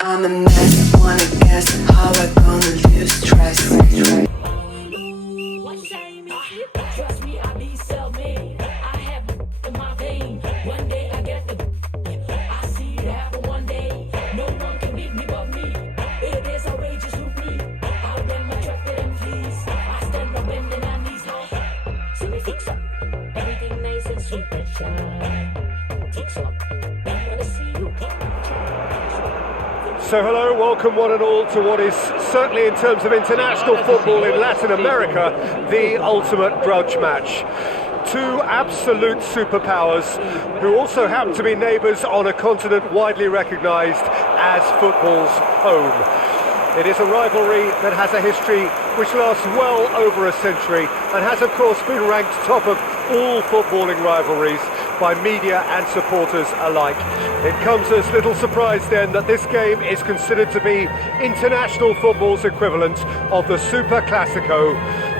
I'm a mess, wanna guess how I gonna lose stress. Trust me, I be self-made. I have in my vein. One day I get the I see it happen one day. No one can beat me but me. It is outrageous to me. I run my track with them please. I stand up bending my knees. See me fix up. Everything nice and sweet and shine. Fix up. I wanna see you So hello, welcome one and all to what is certainly in terms of international football in Latin America, the ultimate grudge match. Two absolute superpowers who also happen to be neighbours on a continent widely recognised as football's home. It is a rivalry that has a history which lasts well over a century and has of course been ranked top of all footballing rivalries by media and supporters alike. It comes as little surprise then that this game is considered to be international football's equivalent of the Superclásico.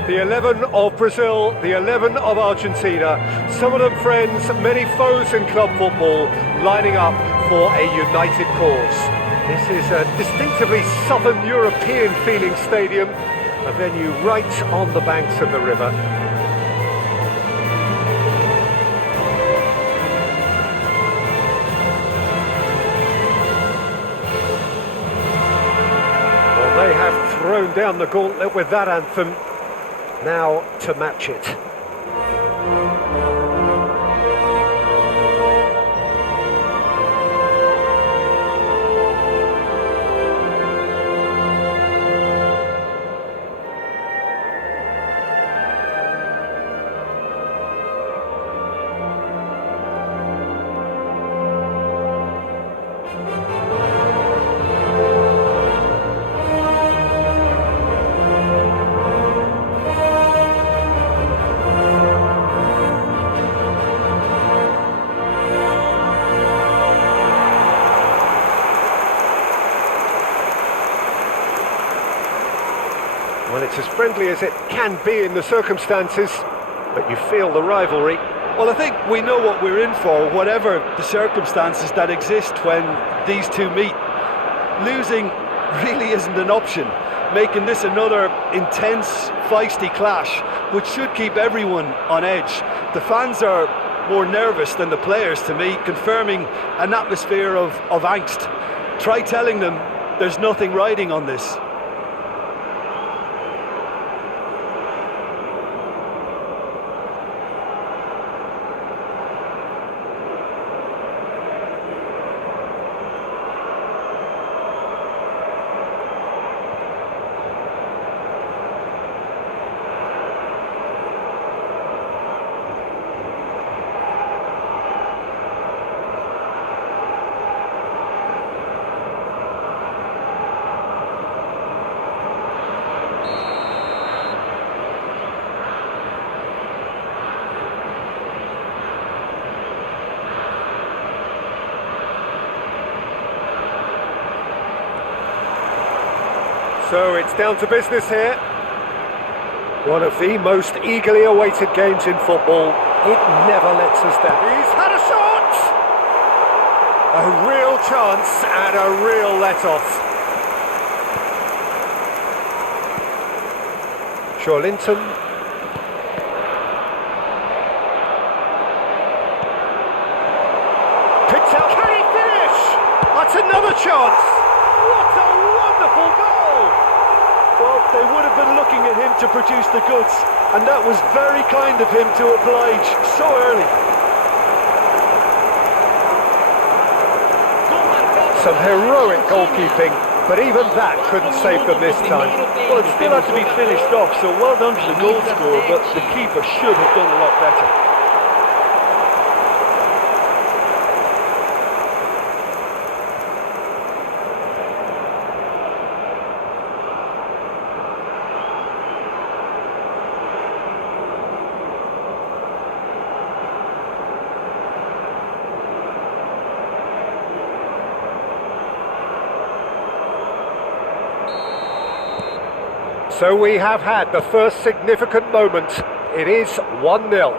The 11 of Brazil, the 11 of Argentina, some of them friends, many foes in club football, lining up for a united cause. This is a distinctively southern European feeling stadium, a venue right on the banks of the river. They have thrown down the gauntlet with that anthem, now to match it. Well, it's as friendly as it can be in the circumstances, but you feel the rivalry. Well, I think we know what we're in for, whatever the circumstances that exist when these two meet. Losing really isn't an option, making this another intense, feisty clash, which should keep everyone on edge. The fans are more nervous than the players, to me, confirming an atmosphere of angst. Try telling them there's nothing riding on this. So it's down to business here. One of the most eagerly awaited games in football. It never lets us down. He's had a shot! A real chance and a real let-off. Linton. Picked out. Can he finish? That's another chance. What a wonderful goal! Well, they would have been looking at him to produce the goods, and that was very kind of him to oblige so early. Some heroic goalkeeping, but even that couldn't save them this time. Well, it still had to be finished off, so well done to the goal scorer, but the keeper should have done a lot better. So we have had the first significant moment. It is 1-0.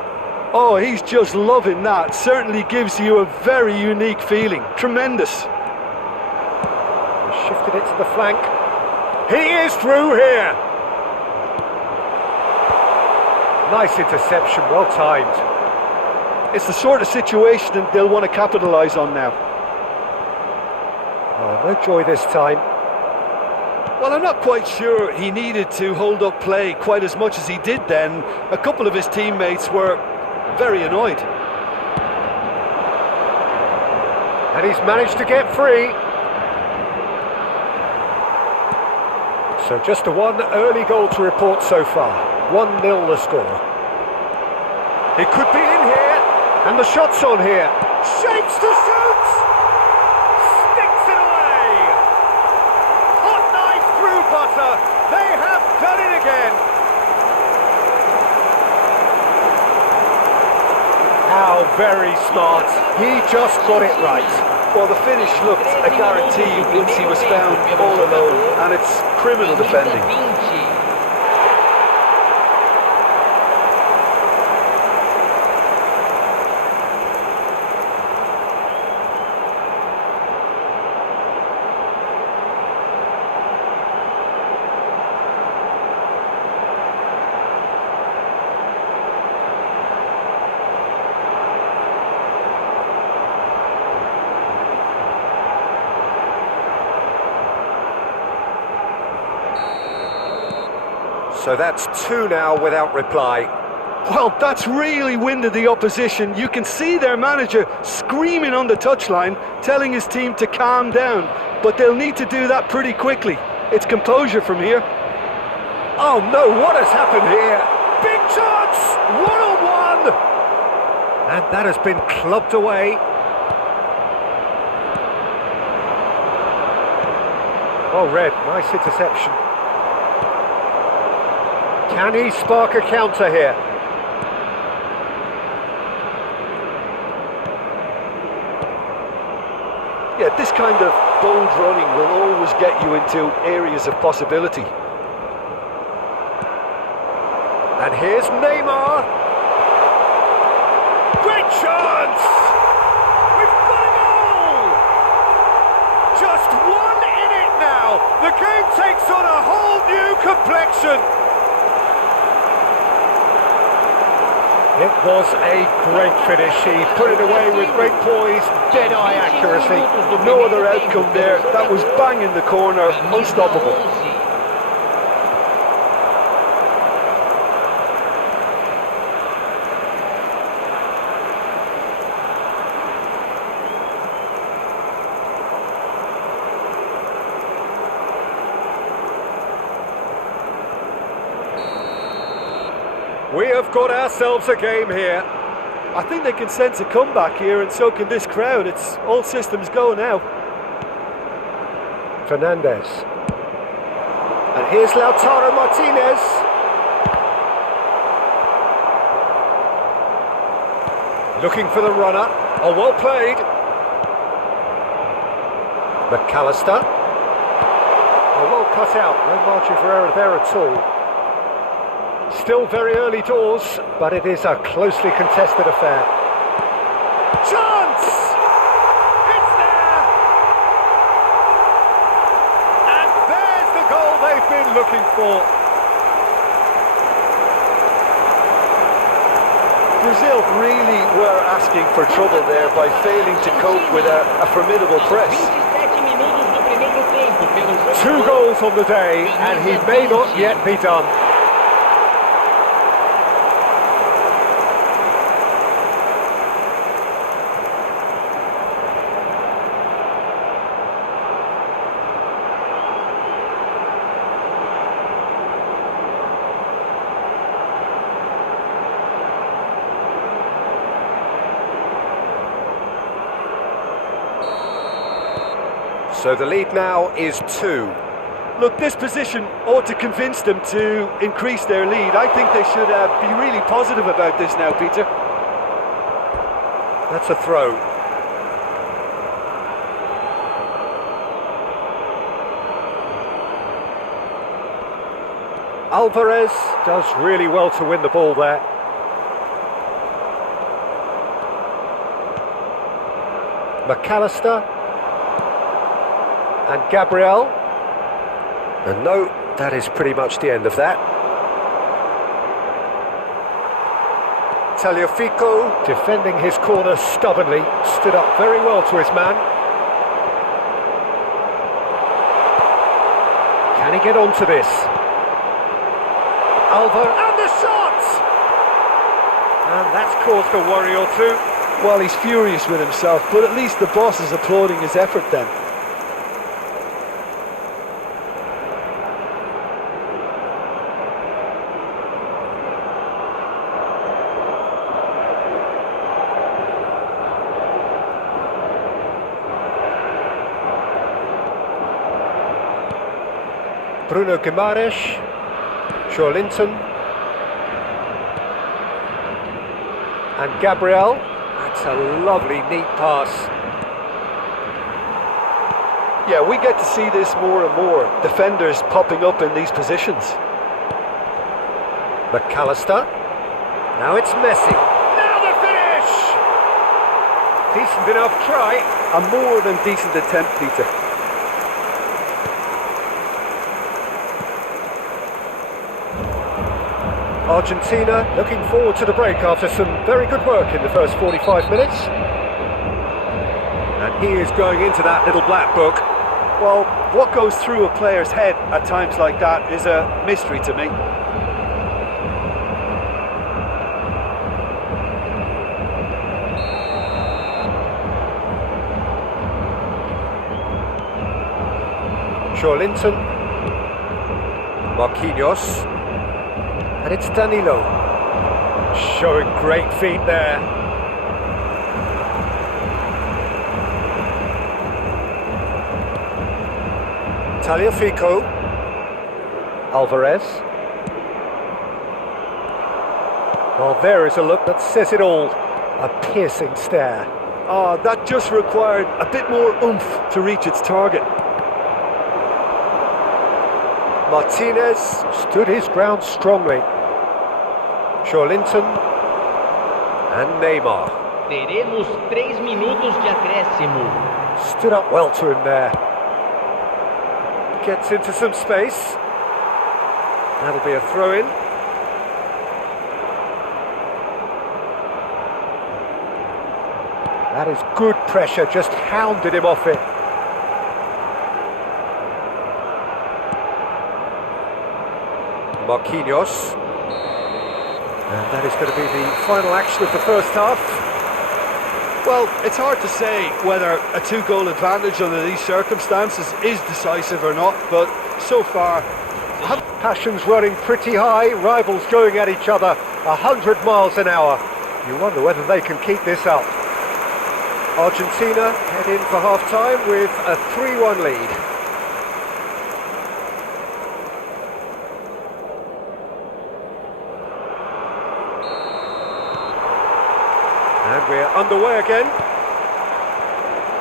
Oh, he's just loving that. Certainly gives you a very unique feeling. Tremendous. shifted it to the flank. He is through here. Nice interception, well timed. It's the sort of situation they'll want to capitalise on now. Oh, no joy this time. Well, I'm not quite sure he needed to hold up play quite as much as he did then. A couple of his teammates were very annoyed. And he's managed to get free. So just a one early goal to report so far. 1-0 the score. It could be in here, and the shot's on here. Shapes to shoot! Sticks it away! Hot knife through butter. They have done it again. How very smart. He just got it right. Well, the finish looked a guarantee once he was found all alone, and it's criminal defending. So that's 2 now without reply. Well, that's really winded the opposition. You can see their manager screaming on the touchline, telling his team to calm down. But they'll need to do that pretty quickly. It's composure from here. Oh no, what has happened here? Big chance! 1-on-1! And that has been clubbed away. Well read, nice interception. Can he spark a counter here? Yeah, this kind of bold running will always get you into areas of possibility. And here's Neymar. Great chance! We've got a goal! Just one in it now. The game takes on a whole new complexion. It was a great finish. He put it away with great poise, dead-eye accuracy. No other outcome there. That was bang in the corner, unstoppable. We have got ourselves a game here. I think they can sense a comeback here, and so can this crowd. It's all systems go now. Fernandez. And here's Lautaro Martinez. Looking for the runner. Oh, well played. McAllister. Oh, well cut out. No margin for error there at all. Still very early doors, but it is a closely contested affair. Chance! It's there! And there's the goal they've been looking for. Brazil really were asking for trouble there by failing to cope with a formidable press. 2 goals on the day, and he may not yet be done. So the lead now is 2. Look, this position ought to convince them to increase their lead. I think they should be really positive about this now, Peter. That's a throw. Alvarez does really well to win the ball there. McAllister. And Gabriel. And no, that is pretty much the end of that. Tagliafico, defending his corner stubbornly, stood up very well to his man. Can he get onto this? Alva, and the shot! And that's caused a worry or two. Well, he's furious with himself, but at least the boss is applauding his effort then. Bruno Guimaraes, Linton, and Gabriel. That's a lovely, neat pass. Yeah, we get to see this more and more. Defenders popping up in these positions. McAllister. Now it's Messi. Now the finish! Decent enough try. A more than decent attempt, Peter. Argentina looking forward to the break after some very good work in the first 45 minutes. And he is going into that little black book. Well, what goes through a player's head at times like that is a mystery to me. Linton, Marquinhos, and it's Danilo, showing great feet there. Tagliafico, Alvarez. Well, there is a look that says it all, a piercing stare. Oh, that just required a bit more oomph to reach its target. Martinez stood his ground strongly. Linton and Neymar. Teremos 3 minutos de acréscimo. Stood up well to him there. Gets into some space. That'll be a throw-in. That is good pressure, just hounded him off it. Marquinhos. And that is going to be the final action of the first half. Well, it's hard to say whether a 2-goal advantage under these circumstances is decisive or not, but so far... Passions running pretty high, rivals going at each other 100 miles an hour. You wonder whether they can keep this up. Argentina head in for half-time with a 3-1 lead. And we're underway again.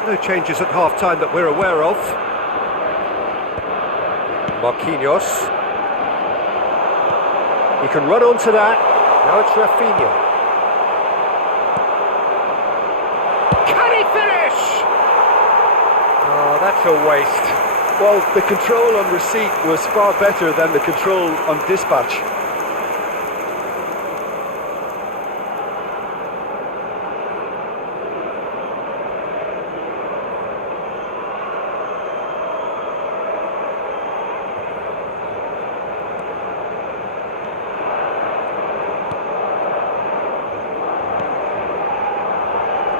No changes at half-time that we're aware of. Marquinhos. He can run onto that. Now it's Rafinha. Can he finish? Oh, that's a waste. Well, the control on receipt was far better than the control on dispatch.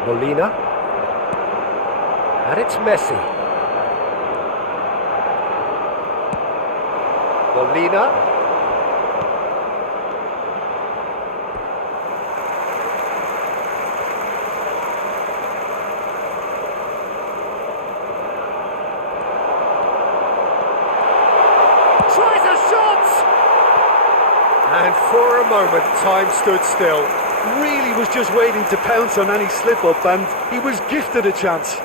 Molina, and it's Messi. Molina. Tries a shot! And for a moment, time stood still. Really was just waiting to pounce on any slip-up, and he was gifted a chance.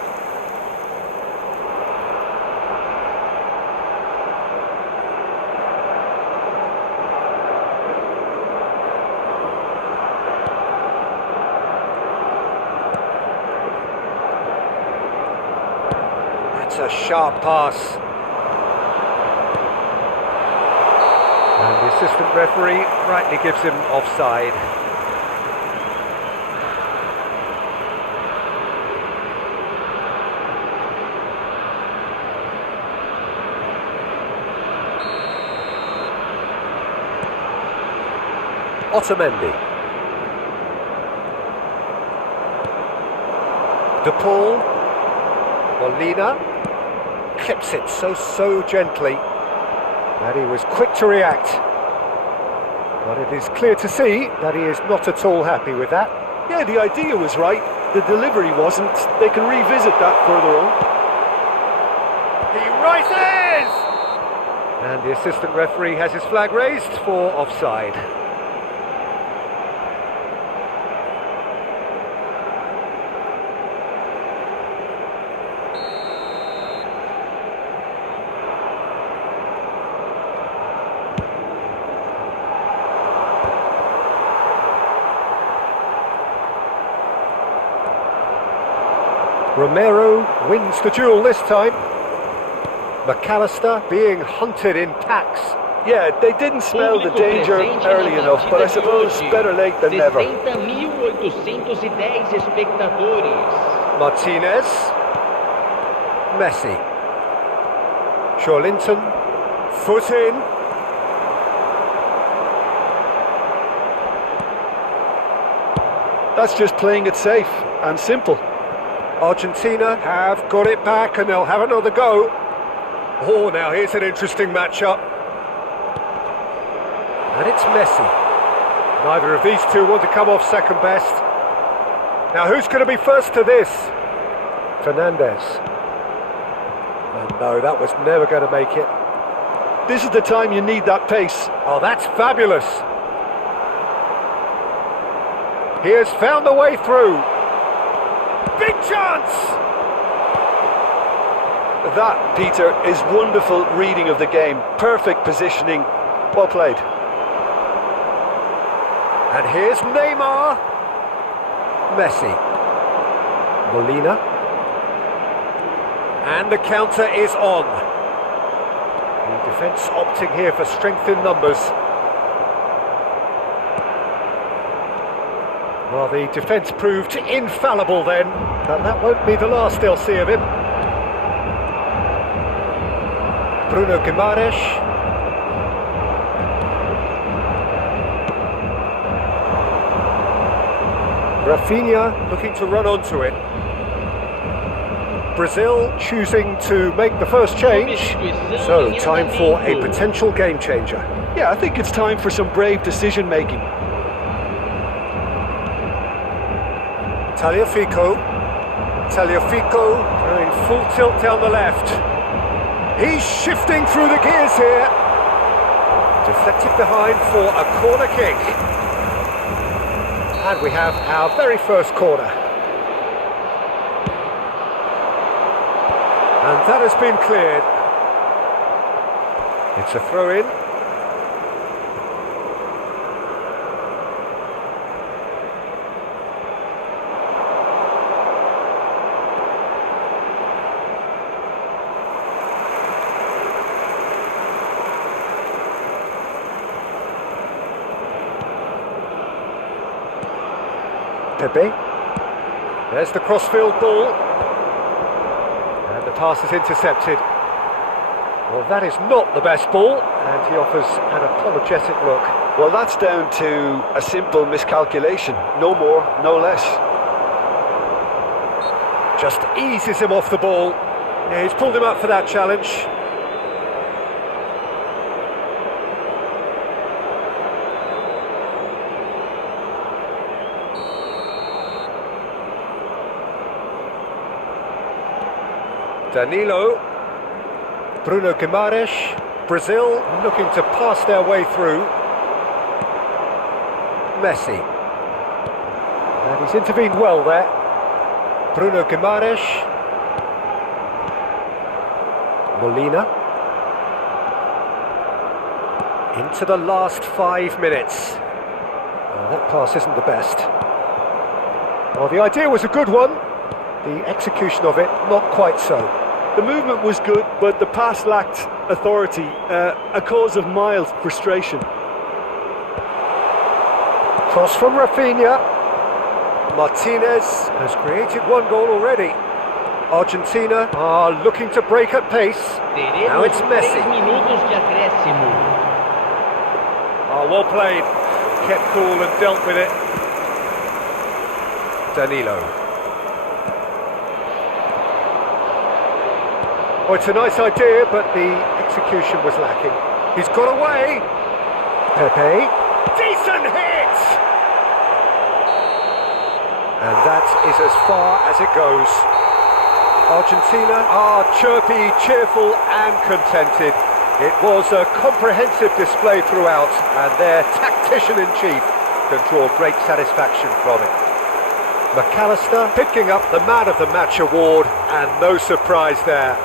That's a sharp pass. And the assistant referee rightly gives him offside. Otamendi. De Paul. Molina. Clips it so gently. And he was quick to react. But it is clear to see that he is not at all happy with that. Yeah, the idea was right. The delivery wasn't. They can revisit that further on. He rises! And the assistant referee has his flag raised for offside. Romero wins the duel this time. McAllister being hunted in packs. Yeah, they didn't smell the danger early enough, but I suppose better late than never. 60.810 espectadores. Martinez. Messi. Linton. Foot in. That's just playing it safe and simple. Argentina have got it back and they'll have another go. Oh, now here's an interesting matchup. And it's Messi. Neither of these two want to come off second best. Now who's going to be first to this? Fernandez. And no, that was never going to make it. This is the time you need that pace. Oh, that's fabulous. He has found the way through. Big chance! That, Peter, is wonderful reading of the game. Perfect positioning. Well played. And here's Neymar. Messi. Molina. And the counter is on. The defence opting here for strength in numbers. Well, the defence proved infallible then, and that won't be the last they'll see of him. Bruno Guimaraes. Rafinha looking to run onto it. Brazil choosing to make the first change, so time for a potential game changer. Yeah, I think it's time for some brave decision making. Tagliafico going full tilt down the left. He's shifting through the gears here. Deflected behind for a corner kick. And we have our very first corner. And that has been cleared. It's a throw-in. Pepe. There's the crossfield ball. And the pass is intercepted. Well, that is not the best ball, and he offers an apologetic look. Well, that's down to a simple miscalculation. No more, no less. Just eases him off the ball. Yeah, he's pulled him up for that challenge. Danilo, Bruno Guimaraes, Brazil looking to pass their way through. Messi, and he's intervened well there. Bruno Guimaraes, Molina, into the last 5 minutes. Oh, that pass isn't the best. Well, the idea was a good one. The execution of it, not quite so. The movement was good, but the pass lacked authority, a cause of mild frustration. Cross from Rafinha. Martinez has created one goal already. Argentina are looking to break at pace. Now Teremos it's Messi. 3 minutos de acréscimo. Oh, well played. Kept cool and dealt with it. Danilo. Oh, it's a nice idea, but the execution was lacking. He's got away. Pepe. Decent hit! And that is as far as it goes. Argentina are chirpy, cheerful and contented. It was a comprehensive display throughout, and their tactician-in-chief can draw great satisfaction from it. McAllister picking up the Man of the Match award, and no surprise there.